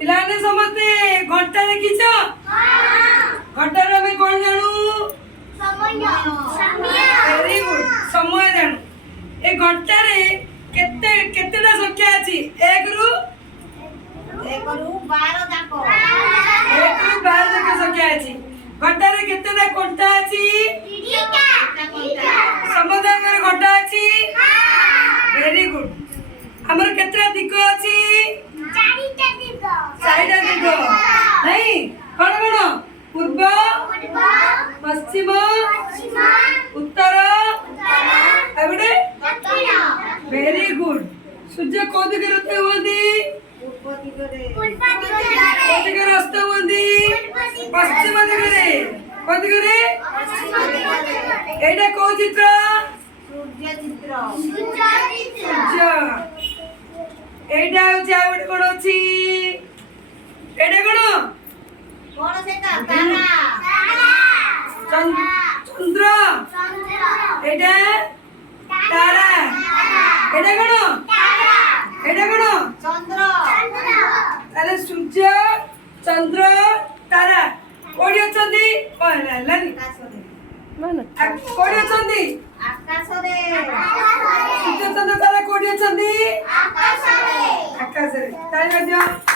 पिलाने समझते घंटा देखिछ घंटा रे मैं कोन जानू वेरी गुड समय जानू ए घंटा रे केते केतेटा संख्या अछि 1 रु 12 तक 1 रु 12 तक संख्या अछि घंटा रे केतेटा घंटा अछि समझे घंटा अछि वेरी गुड हमर केतेटा दिग अछि चारिटा दिग नहीं कौन कौन पूर्व पश्चिम उत्तर एवडे वेरी गुड सूर्य को दिग रहते होंदी को दिग रास्ते होंदी पश्चिम दिग रे को दिग रे एटा को चित्र सूर्य चित्र सूर्य एटा जावड कोन अछि एटा कोन सेटा तारा चंद्र एटा तारा एटा कोन चंद्र अरे सूर्य चंद्र तारा कोडी अछंदी लानी कोडी अछंदी आकाश रे सूर्य चंद्र तारा कोडी अछंदी आकाश रे ताली बजाओ।